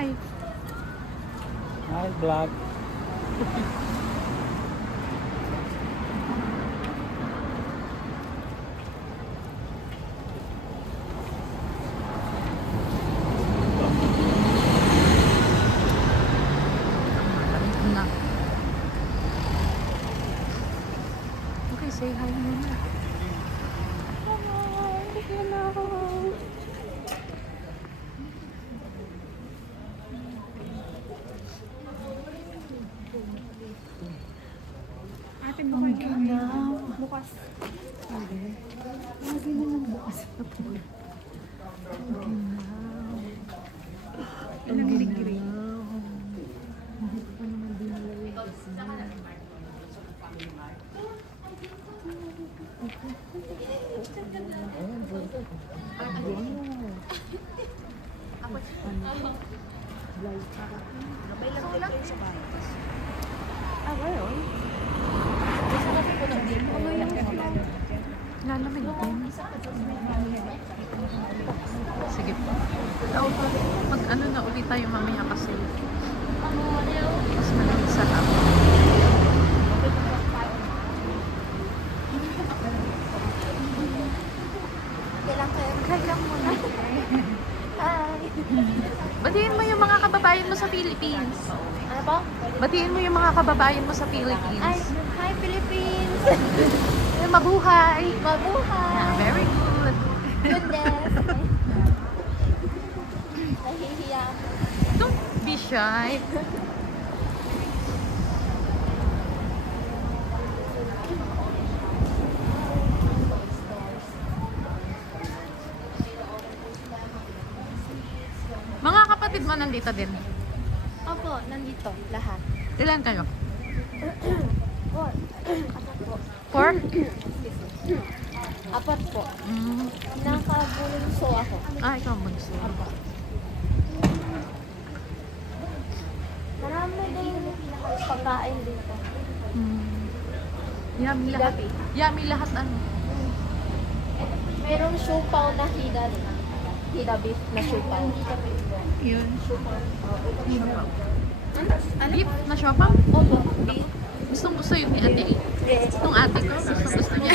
Hi. Hi, vlog. Na. Okay, say hi muna. Hi, hello. Ate mo kayo bukas. Lagi na lang bukas na po. Ilang degree? Lalamig din. Sige po. Mag-ano na ulit tayo mamaya kasi mas malamig sa hapon. Hi lang muna. Hi. Batiin mo yung mga kababayan mo sa Philippines. Ano po? Batiin mo yung mga kababayan mo sa Philippines. Ay, hi Philippines! Mabuhay! Mabuhay! Very good. Goodness! Nahihiya ako. Don't be shy. Mga kapatid mo nandito din. Opo, nandito, lahat. Ilan kayo? Four. Apat po. 4? Apat po. Mm. Nakabulunso ako. Ikaw ang bunso. Marami din pagkain dito. Mm. Yummy lahat. Yummy lahat ano. Merong siopaw na hida. Hida beef na siopaw. Yun. Beef na siopa? Opo, beef. Gustong gusto yun ni ate. Itong ate ko, gusto niya.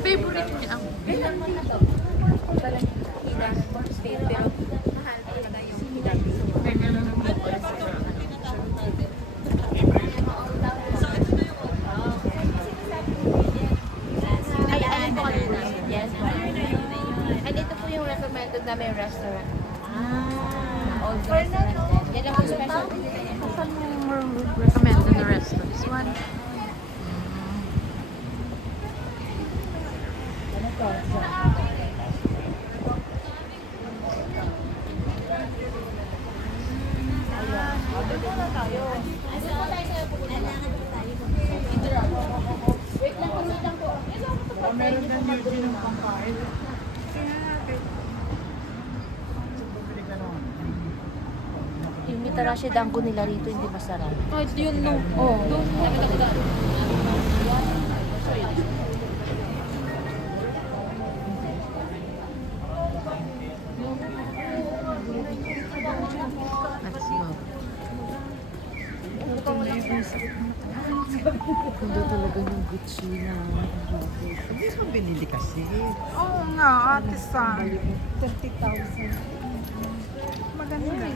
Favorite niya ako. Hida beef, pero mahal talaga yung hida beef. Ay, alam po kanina. Yes, and ito po yung recommended namin restaurant. Old restaurant. Yan lang po special. Saan mo recommend the rest of this one? Yung mitarashi dango nila rito hindi masarap. Kahit yun, no. Oh. Let's go. Ganda talaga yung Gucci na. Hindi mo binili kasi. Oo nga, ate Sam. 30,000. Maganda.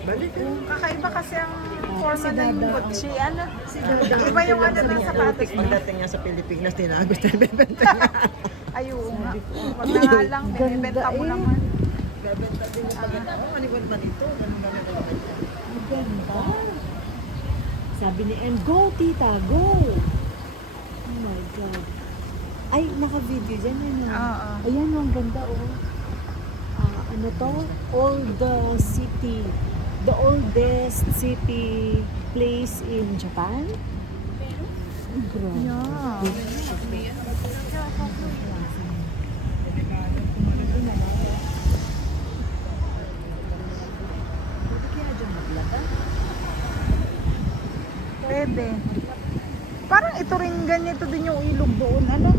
Balik ka. Kakaiba kasi ang forma ng Gucci. Ano? Iba yung ano ng sapatos niya. Pagdating nga sa Pilipinas, tinagos na bebenta niya. Ayun nga. Wag na nga lang, binibenta mo naman. Bebenta din yung pagkita. Maniwal ba nito? Ganun ganun ganun. Maganda. Sabi ni Em, go tita, go! Oh my God. Ay, naka-video dyan. Ano? Oo. Ayan, ang ganda oh. Ano to? Old city. The oldest city place in Japan? Grabe. Yeah. Pwede. Parang ito rin ganito din yung ilog doon. Ano?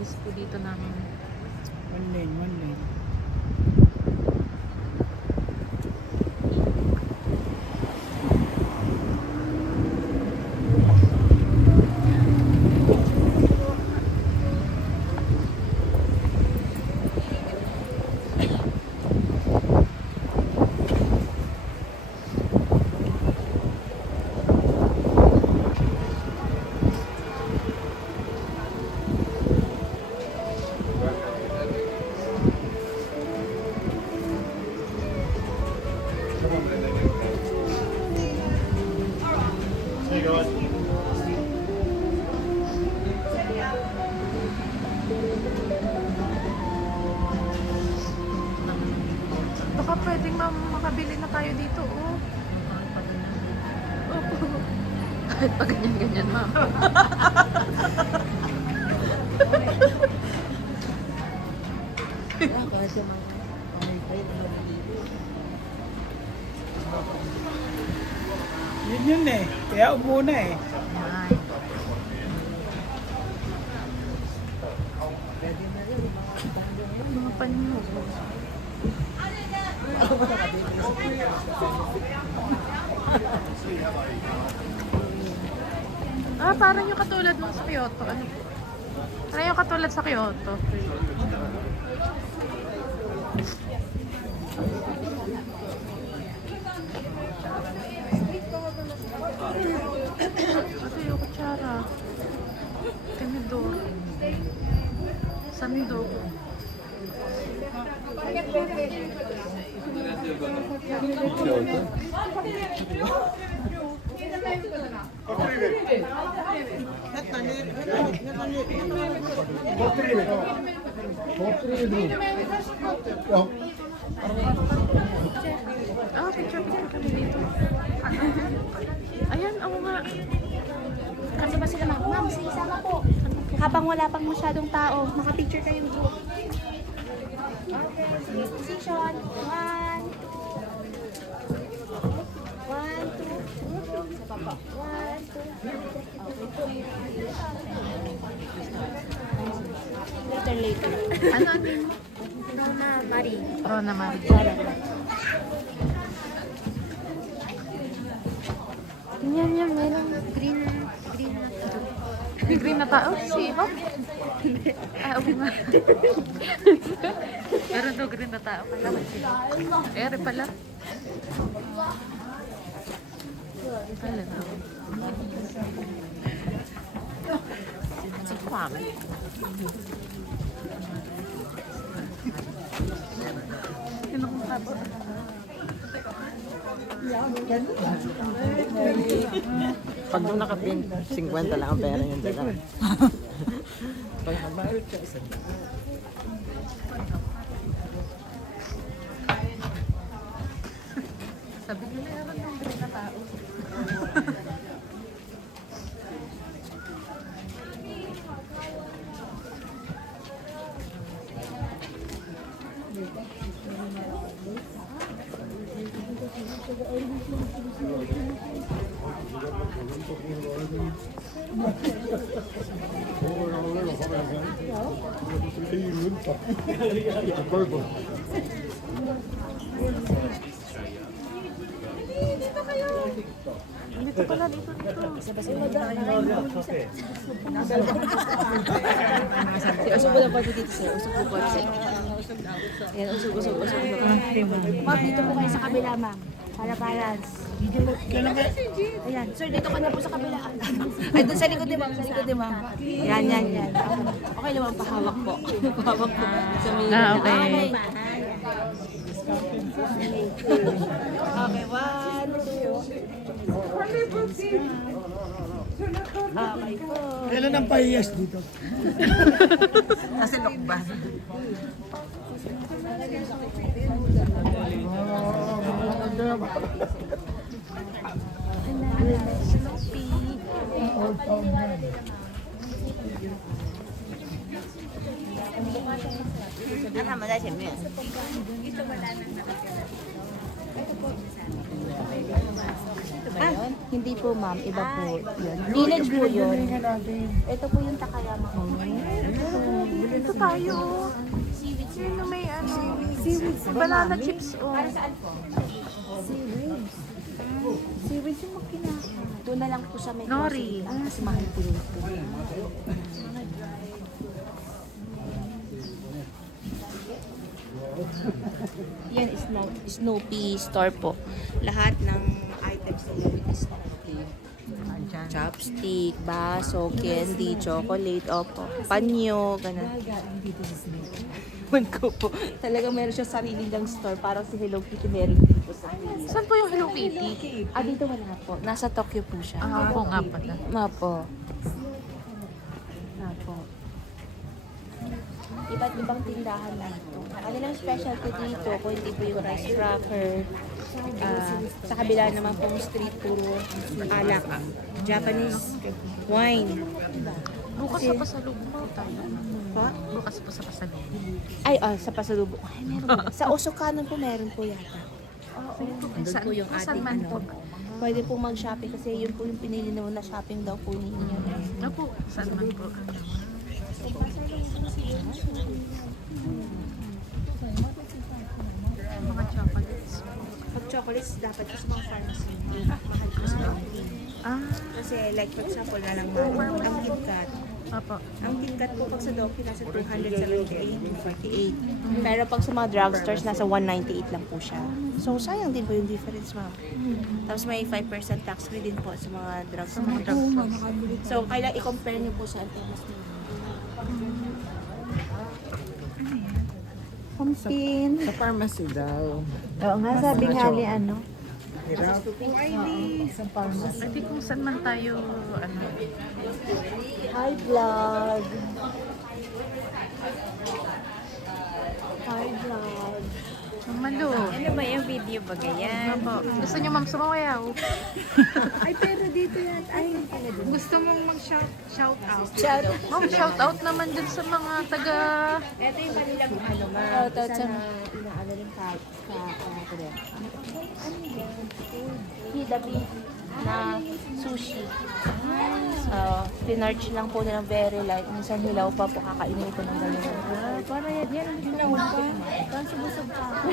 Naglilinis po dito ng One lane. baka pwedeng makabili na tayo dito, oh. Opo. Kahit pa ganyan-ganyan, ma'am. Wala, kahit yung mga pangipay na naliligo. Yun eh. Kaya umuna eh. Ay. Pwede na rin, mga tanggang yan. Mga panyo. Parang yung katulad nung sa Kyoto. Ano? Parang yung katulad sa Kyoto. Ito yung kutsara. Tinidor. Sandok. Picture kami dito. Ayan, ako nga. Kasi ba sila ma'am? Ma'am, sige sama po. Habang wala pang masyadong tao, makapicture kayo group. Okay, sige. Position. 1, 2. Sa papa. 1, 2. Later. Ano din? Rona Marie. Rona Marie. Yan, meron. Green. May green na tao? Si Ivo? Okay nga. Meron daw green na tao. Ere pala. Pala na. Si Kwame. Sino kong tabo? Pag nung nakapin, 50 lang ang pera yung dala. Pag nabayad ka, isa na. Sabi nila meron ng green na tao. Dito pala, dito. Usog na pa dito siya. Usog po pa siya. Ayan, usog. Ma'am, dito po kayo sa kabila, ma'am. Para balance. Ayan. Sir, dito ka na po sa kabila. Ay, doon sa likod ni ma'am. Sa likod ni ma'am. Yan. Okay naman, pahawak po. Pahawak po. Sa may Okay. Okay, 1, 2. Okay po. Kailan ang pahiyas dito? Nasa lokban. Hindi po, ma'am. Iba po yun. Village po yun. Ito po yung Takayama ko. tayo. Yun na may ano. Banana chips. Oh. Para saan po? Seaweeds. Seaweeds yung makinaka. Doon na lang po sa may Nori. Kasi mahal po yun po. Yan is Snoopy store po. Lahat ng items nila is Snoopy. Chopstick, baso, candy, chocolate, opo. Panyo, ganun. Ewan ko po. Talagang meron siya sarili niyang store. Parang si Hello Kitty meron din po sa Saan po yung Hello Kitty? Ah, dito wala po. Nasa Tokyo po siya. Ah, po nga pala. Mapo. Mapo. Iba't ibang tindahan dito. Ang kanilang specialty dito, kung hindi po yung rice cracker, sa kabila naman pong street puro alak, Japanese wine. Bukas sa pasalubong tayo. Pa? Bukas po sa pasalubong. Ay, sa pasalubong. Ay, meron. Sa Osokanon po meron po yata. Doon Saan po yung saan ating man ano. po? Pwede po mag-shopping kasi yun po yung pinili naman na shopping daw po ninyo. Ano po? Saan man po? Mga chocolates. Pag chocolates, dapat sa mga pharmacy. Mahal po sa pharmacy. Ah, Kasi like for example na lang ang KitKat. apo. Ang KitKat po pag sa Doki nasa 278, 248. Pero pag sa mga drugstores nasa 198 lang po siya. So sayang din po yung difference, ma'am. Tapos may 5% tax free din po sa mga drugstores. So kailangan i-compare niyo po sa Antimas niyo. Pumpkin. Sa pharmacy daw. Oo nga, sabi nga ni ano. Hirap. Pwede kung saan man tayo, ano, Hi, vlog. Hi, vlog. Malo. Ano ba yung video ba ganyan? Apo. Gusto niyo ma'am sumayaw? Ay, pero dito yan. Ay, gusto mong mag-shout out? Shout Ma'am, shout out naman dun sa mga taga... Ito yung kanilang ano, mga isa na inaano rin sa ano ko rin. Hidabi na sushi. So, pinarch lang po nilang very light. Minsan hilaw pa po, kakainin ko ng gano'n. Para yan ang ginawa pa. Kaso busog pa ako.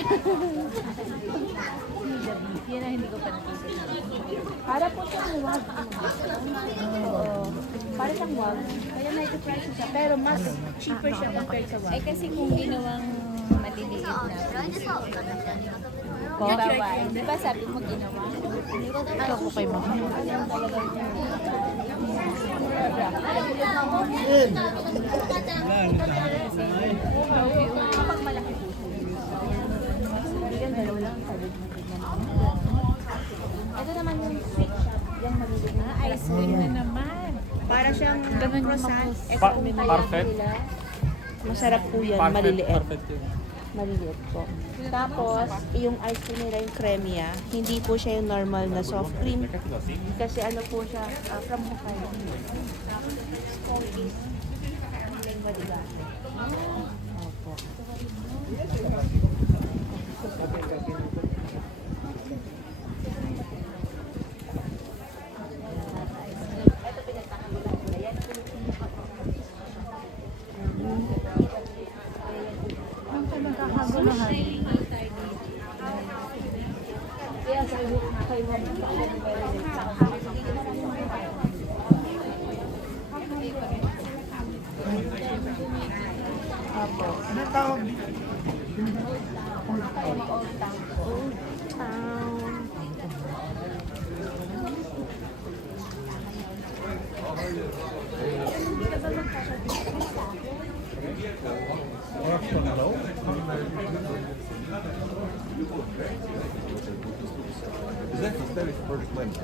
Yan ang hindi ko pa nakikita. Para po siyang wag. Oo. Para siyang wag. Kaya medyo-price siya. Pero mas cheaper siya compared sa wag. Eh kasi kung ginawang maliliit na. Bawal. Di ba sabi mo ginawa? Ano po kayo ma'am? Kapag malaki po siya. Yan, dalawa lang. Sabi mo tignan mo. Ito naman yung sweet shop. Yung maliliit na Ice cream na naman. para siyang Ganun yung croissant. mga- Ito kung kaya nila. Masarap po yan. Maliliit. Maliliit po. Tapos, yung ice cream nila, yung cremia, hindi po siya yung normal na soft cream. Kasi ano po siya, from Hokkaido. Smokies. Lengua de gato. Opo. Ito pinagkakabilan ko na yan. Ang pinagkakaguluhan. Kaya sabi ko kayo na dito. Apo. Ano tawag? Знаете, ставить first lens.